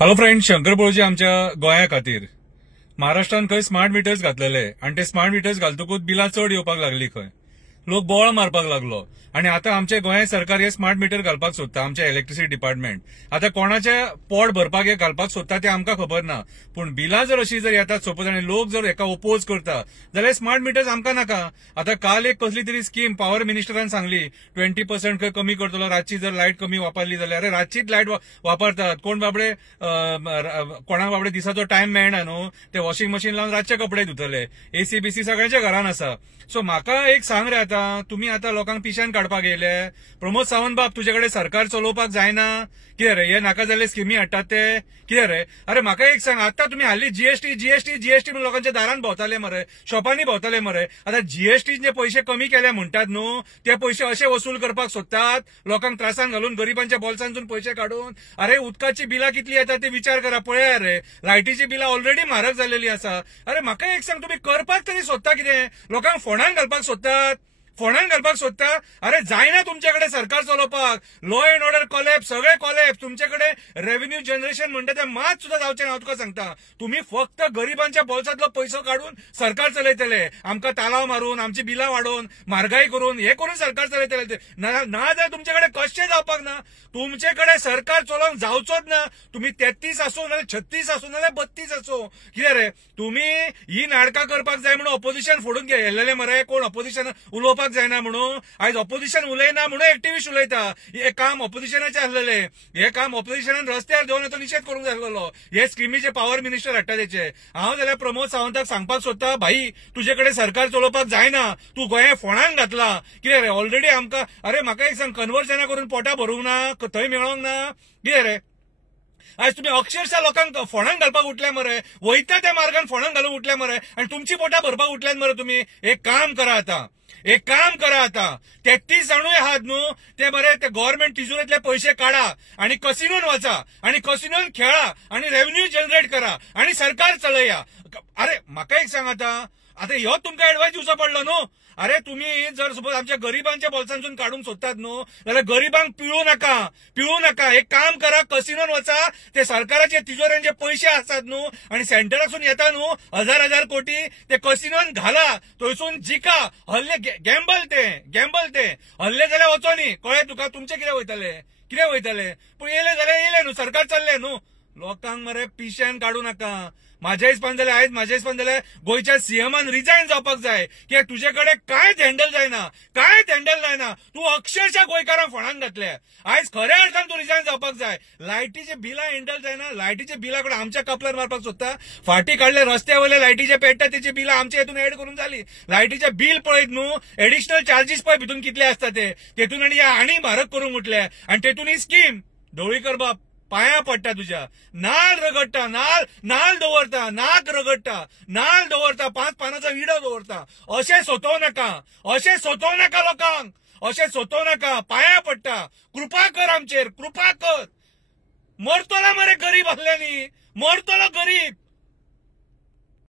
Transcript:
Hello friend, Shankar पळोवची आमच्या गोंया खातीर महाराष्ट्रान खंय स्मार्ट मिटर्स घातलेले आणि ते स्मार्ट मिटर्स घालतकूच बिलां चड येवपाक लागली. खंय लोक बोवाळ मारपाक लागलो आणि आता आमचे गोंय सरकार हे स्मार्ट मिटर घालपाक सोदता. आमचे इलेक्ट्रिसिटी डिपार्टमेंट आता कोणाचे पोट भरपाक हे घालपाक सोदता ते आमकां खबर ना, पूण बिलां जर अशी जर येतात सपोज आनी लोक जर हेका ओपोज करता जाल्यार स्मार्ट मिटर्स आमकां नाका. आता काल एक कसली तरी स्कीम पॉवर मिनिस्टरान सांगली 20% खंय कमी करतलो. रातची जर लायट कमी वापरली जाल्यार अरे रातचीच लायट वापरतात कोण बाबडे. कोणाक बाबडे दिसाचो टायम मेळना न्हू, ते वॉशिंग मशीन लावन रातचे कपडे धुतले. एसी बीसी सगळ्यांच्या घरान आसा. सो म्हाका एक सांग रे, आता तुम्ही आता लोकांक पिश्यान काडपाक येयले. प्रमोद सावंत बाब, तुजे कडेन सरकार चलोवपाक जायना कितें रे? हे नाका जाल्ले स्किमी हाडटात ते कितें रे? अरे म्हाका एक सांग, आता तुम्ही हाल्ली जीएसटी जीएसटी जीएसटी म्हणून लोकांच्या दारान भोंवताले मरे, शॉपांनी भोंवताले मरे. आता जीएसटी जे पयशे कमी केले म्हणटात न्हू, ते पयशे असे वसूल करपाक सोदतात लोकांक त्रासान घालून, गरिबांच्या बोल्सांतून पयशे काढून. अरे उदकाची बिलां कितली येतात ते विचार करा, पळया रे. लायटीची बिलां ऑलरेडी म्हारग जाल्लेली आसा. अरे म्हाका एक सांग, तुम्ही करपाक तरी सोदता कितें? लोकांक फोंडान घालपाक सोदतात, फोंडान घालपाक सोदता. अरे जायना तुमच्याकडे सरकार चलोवपाक. लॉ अँड ऑर्डर कॉलेप, सगळे कॉलेप. तुमच्याकडे रेव्हेन्यू जनरेशन म्हणटा ते मात सुद्धा जावचें ना. हांव तुका सांगता, तुम्ही फक्त गरिबांच्या बोल्सांतलो पयसो काढून सरकार चलयतले. आमकां तालाव मारून, आमची बिलां वाडोवन, म्हारगाय करून, हे करून सरकार चलयतले. ना जाल्यार तुमच्याकडे कशें जावपाक ना. तुमचेकडे सरकार चलोवंक जावचोच ना. तुम्ही 33 आसूं नाल्यार 36 आसूं नाल्यार 32 आसूं. कितें रे तुम्ही ही नाटकां करपाक जाय म्हणून ऑपोजिशन फोडून गेलेले मरे. कोण ऑपोजिशन उलोवपाक जायना म्हणून आयज ऑपोजिशन उलयना म्हणून एक्टिव्हिस्ट उलयता. हे काम ऑपोजिशनाचे आसलेले. हे काम ऑपोजिशनान रस्त्यार देऊन येतो निषेध करूंक जाय आसलेलो. हे स्किमीचे पॉवर मिनिस्टर हाडटा तेचे. हांव जाल्यार प्रमोद सावंताक सांगपाक सोदता, भाई तुझेकडे सरकार चलोवपाक जायना. तू गोंया फोंडान घातला. कितें रे ऑलरेडी आमकां. अरे म्हाका एक सांग, कन्वर्जना करून पोटां भरूंक ना, थंय मेळोंक ना. कितें रे आज तुम्ही अक्षरशः लोकांक फोंडान घालपाक उठल्या मरे. वयता त्या मार्गान फोंडान घालून उठल्या मरे आणि तुमची पोटां भरपाक उठल्यात मरे तुम्ही. एक काम करा आता, एक काम करा आता, 33 जाणूय आहात न्हू, ते बरे ते गव्हर्नमेंट तिजोरीतले पैसे काढा आणि कसिनोन वचा आणि कसिनोन खेळा आणि रेव्हेन्यू जनरेट करा आणि सरकार चलया. अरे म्हाका एक सांग, आता ह्यो तुमकां एडवायस दिवचो पडलो न्हू. अरे तुम्ही जर सपोज आमच्या गरिबांच्या बोल्सांतून काढून सोदतात न्हू, जाल्यार गरिबांक पिळू नका. एक काम करा, कसिनोन वचा, ते सरकाराचे तिजोऱ्यांचे पैसे असतात न्हू आणि सेंटरासून येता न्हू हजार कोटी, ते कसिनोन घाला, थंयसून जिका. हल्ले गॅम्बल ते हल्ले जाल्यार वचो न्ही. कळ्ळें तुका? तुमचे कितें वयतले पूण येले जाल्यार येले न्हू, सरकार चल्ले न्हू. लोकांक मरे पिश्यान काडू नाका. माझ्या हिसपान जाल्यार गोयच्या सीएमान रिजायन जावपाक जाय. कित्याक तुजे कडेन कांयच हँडल जायना. तू अक्षरशः गोंयकारांक फोंडान घातल्या. आयज खऱ्या अर्थान तू रिजायन जावपाक जाय. लायटीचे बिलां हँडल जायना. लायटीचे बिलां कडेन आमच्या कपलार मारपाक सोदता. फाटीं काडले रस्त्या वयले लायटीचे पेट्टा तेची बिलां आमच्या हेतून एड करून जाली. लायटीचे बिल पळयत न्हू, एडिशनल चार्जीस पळय भितून कितले आसता ते, तेतून आनी म्हारग करूंक उठल्या. आणि तेतून ही स्कीम ढवळीकर बाब पाया पडटा तुझ्या. नाल रगडटा, नाल दवरता, नाक रगडटा, नाल दवरता, 5 पानांचो विडो दवरता. अशें सोदोव नाका लोकांक. अशें सोदोव नाका. पाया पडटा, कृपा कर आमचेर, कृपा कर. मरतलो मरे गरीब ahल्यांनी, मरतलो गरीब.